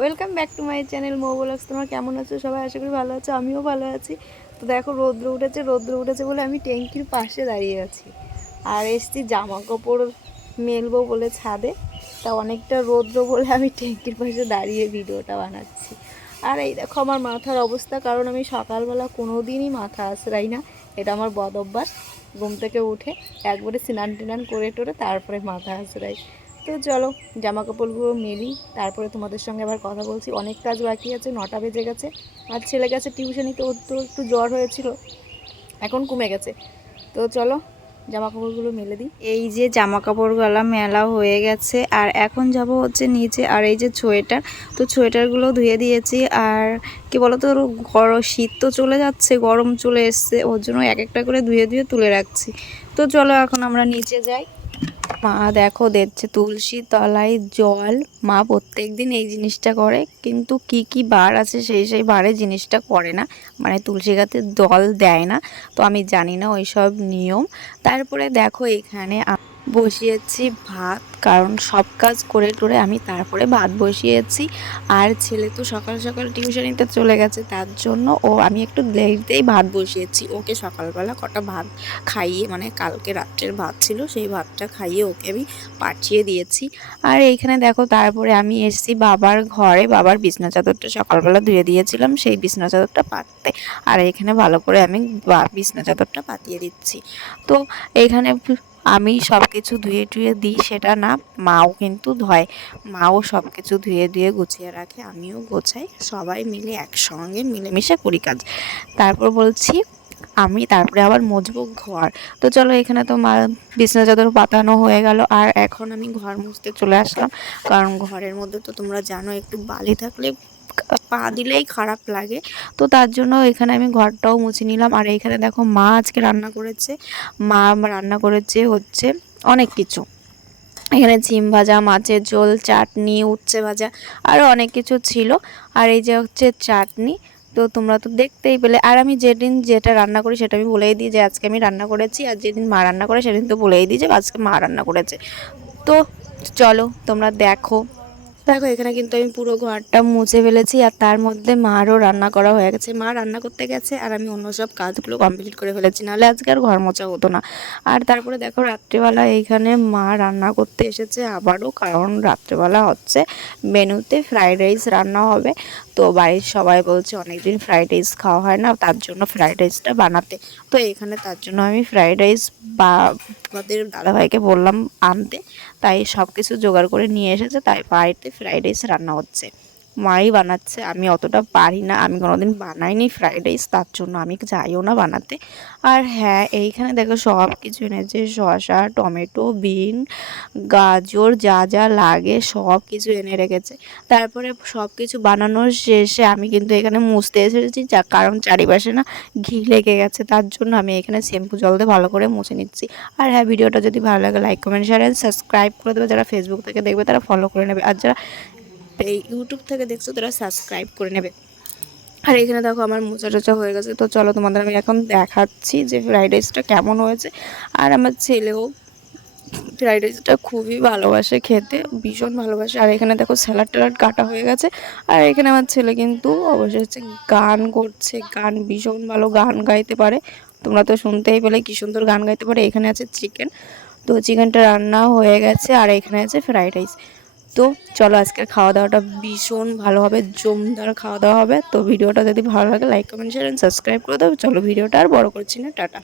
Welcome back to my channel Mou blogs. তোমরা কেমন আছো সবাই? আশা করি ভালো আছো, আমিও ভালো আছি। তো দেখো রৌদ্র উঠেছে বলে আমি ট্যাঙ্কির পাশে দাঁড়িয়ে আছি আর এসছি জামা কাপড় মেলবো বলে ছাদে। তা অনেকটা রৌদ্র বলে আমি ট্যাঙ্কির পাশে দাঁড়িয়ে ভিডিওটা বানাচ্ছি। আর এই দেখো আমার মাথার অবস্থা, কারণ আমি সকালবেলা কোনো দিনই মাথা আঁচড়াই না, এটা আমার বদ অভ্যাস। ঘুম থেকে উঠে একবারে স্নান টিনান করে টোরে তারপরে মাথা আঁচড়াই। তো চলো জামা কাপড়গুলো মেলি, তারপরে তোমাদের সঙ্গে আবার কথা বলছি। অনেক কাজ বাকি আছে, 9টা বেজে গেছে। আর ছেলে গেছে টিউশনিতে, ওর তো একটু জ্বর হয়েছিল, এখন কমে গেছে। তো চলো জামা কাপড়গুলো মেলে দিই। এই যে জামা কাপড়গুলো মেলা হয়ে গেছে আর এখন যাব হচ্ছে নিচে। আর এই যে সোয়েটার, তো সোয়েটারগুলো ধুয়ে দিয়েছি। আর কি বলতো, শীত তো চলে যাচ্ছে, গরম চলে এসছে, ওর জন্য এক একটা করে ধুয়ে ধুয়ে তুলে রাখছি। তো চলো এখন আমরা নিচে যাই। মা দেখো দিচ্ছে তুলসী তলায় জল। মা প্রত্যেক দিন এই জিনিসটা করে, কিন্তু কি কি বার আছে সেই বারে জিনিসটা করে না, মানে তুলসী গাছে জল দেয় না। তো আমি জানি না ওই সব নিয়ম। তারপরে দেখো এখানে বসিয়েছি ভাত, কারণ সব কাজ করে টোরে আমি তারপরে ভাত বসিয়েছি। আর ছেলে তো সকাল সকাল টিউশনিতে চলে গেছে, তার জন্য আমি একটু লেটতেই ভাত বসিয়েছি। ওকে সকালবেলা কটা ভাত খাইয়ে, মানে কালকে রাত্রের ভাত ছিল সেই ভাতটা খাইয়ে ওকে আমি পাঠিয়ে দিয়েছি। আর এইখানে দেখো তারপরে আমি এসেছি বাবার ঘরে, বাবার বিছনা চাদরটা সকালবেলা ধুয়ে দিয়েছিলাম, সেই বিছনা চাদরটা পাততে। আর এখানে ভালো করে আমি বিছনা চাদরটা পাতিয়ে দিচ্ছি। তো এইখানে আমি সব কিছু ধুয়ে টুয়ে দিই সেটা না, মাও কিন্তু ধয়। মাও সব কিছু ধুয়ে ধুয়ে গুছিয়ে রাখে, আমিও গোছাই, সবাই মিলে একসঙ্গে মিলেমিশে করি কাজ। তারপর বলছি আমি তারপরে আবার মুছবো ঘর। তো চলো এখানে তো বিছনা চাদর পাতানো হয়ে গেল, আর এখন আমি ঘর মুছতে চলে আসলাম। কারণ ঘরের মধ্যে তো তোমরা জানো একটু বালি থাকলে পা দিলেই খারাপ লাগে। তো তার জন্য এখানে আমি ঘরটাও মুছে নিলাম। আর এইখানে দেখো মা আজকে রান্না করেছে। মা রান্না করেছে হচ্ছে অনেক কিছু। এখানে ঝিম ভাজা, মাছের ঝোল, চাটনি, উচ্ছে ভাজা, আরও অনেক কিছু ছিল। আর এই যে হচ্ছে চাটনি, তো তোমরা তো দেখতেই পেলে। আর আমি যেদিন যেটা রান্না করি সেটা আমি বলেই দিই যে আজকে আমি রান্না করেছি, আর যেদিন মা রান্না করে সেদিন তো বলেই দিই যে আজকে মা রান্না করেছে। তো চলো তোমরা দেখো। দেখো এখানে কিন্তু আমি পুরো ঘরটা মুছে ফেলেছি, আর তার মধ্যে মারও রান্না করা হয়ে গেছে। মা রান্না করতে গেছে আর আমি অন্য সব কাজগুলো কমপ্লিট করে ফেলেছি, নাহলে আজকে আর ঘর মোছা হতো না। আর তারপরে দেখো রাত্রিবেলা এইখানে মা রান্না করতে এসেছে আবারও, কারণ রাত্রিবেলা হচ্ছে মেনুতে ফ্রাইড রাইস রান্না হবে। তো বাড়ির সবাই বলছে অনেকদিন ফ্রাইড রাইস খাওয়া হয় না, তার জন্য ফ্রাইড রাইসটা বানাতে। তো এখানে তার জন্য আমি ফ্রাইড রাইস বা আমাদের দাদাভাইকে বললাম আনতে, তাই সব কিছু জোগাড় করে নিয়ে এসেছে, তাই বাড়িতে ফ্রাইড রাইস রান্না হচ্ছে। মাই বানাচ্ছে, আমি অতটা পারি না, আমি কোনোদিন বানাইনি ফ্রাইড রাইস, তার জন্য আমি যাইও না বানাতে। আর হ্যাঁ এইখানে দেখো সব কিছু এনেছে, শসা, টমেটো, বিন, গাজর, যা যা লাগে সব কিছু এনে রেখেছে। তারপরে সব কিছু বানানোর শেষে আমি কিন্তু এখানে মুছতে এসেছি, যা কারণ চারিপাশে না ঘি লেগে গেছে, তার জন্য আমি এখানে শ্যাম্পু জল দিয়ে ভালো করে মুছে নিচ্ছি। আর হ্যাঁ, ভিডিওটা যদি ভালো লাগে like comment share and subscribe করে দেবে। যারা ফেসবুক থেকে দেখবে তারা ফলো করে নেবে, আর যারা এই ইউটিউব থেকে দেখছো তারা সাবস্ক্রাইব করে নেবে। আর এখানে দেখো আমার মোচা টোচা হয়ে গেছে। তো চলো তোমাদের আমি এখন দেখাচ্ছি যে ফ্রাইড রাইসটা কেমন হয়েছে। আর আমার ছেলেও ফ্রাইড রাইসটা খুবই ভালোবাসে খেতে, ভীষণ ভালোবাসে। আর এখানে দেখো স্যালাড ট্যালাড কাটা হয়ে গেছে। আর এখানে আমার ছেলে কিন্তু অবশ্যই হচ্ছে গান করছে, গান ভীষণ ভালো গান গাইতে পারে। তোমরা তো শুনতেই পেলে কি সুন্দর গান গাইতে পারে। এখানে আছে চিকেন, তো চিকেনটা রান্না হয়ে গেছে। আর এখানে আছে ফ্রাইড রাইস। তো চলো আজকের খাওয়া দাওয়াটা ভীষণ ভালো হবে, জমদার খাওয়া দাওয়া হবে। তো ভিডিওটা যদি ভালো লাগে like comment share and subscribe করে দাও। চলো ভিডিওটা আর বড় করছি না, টাটা।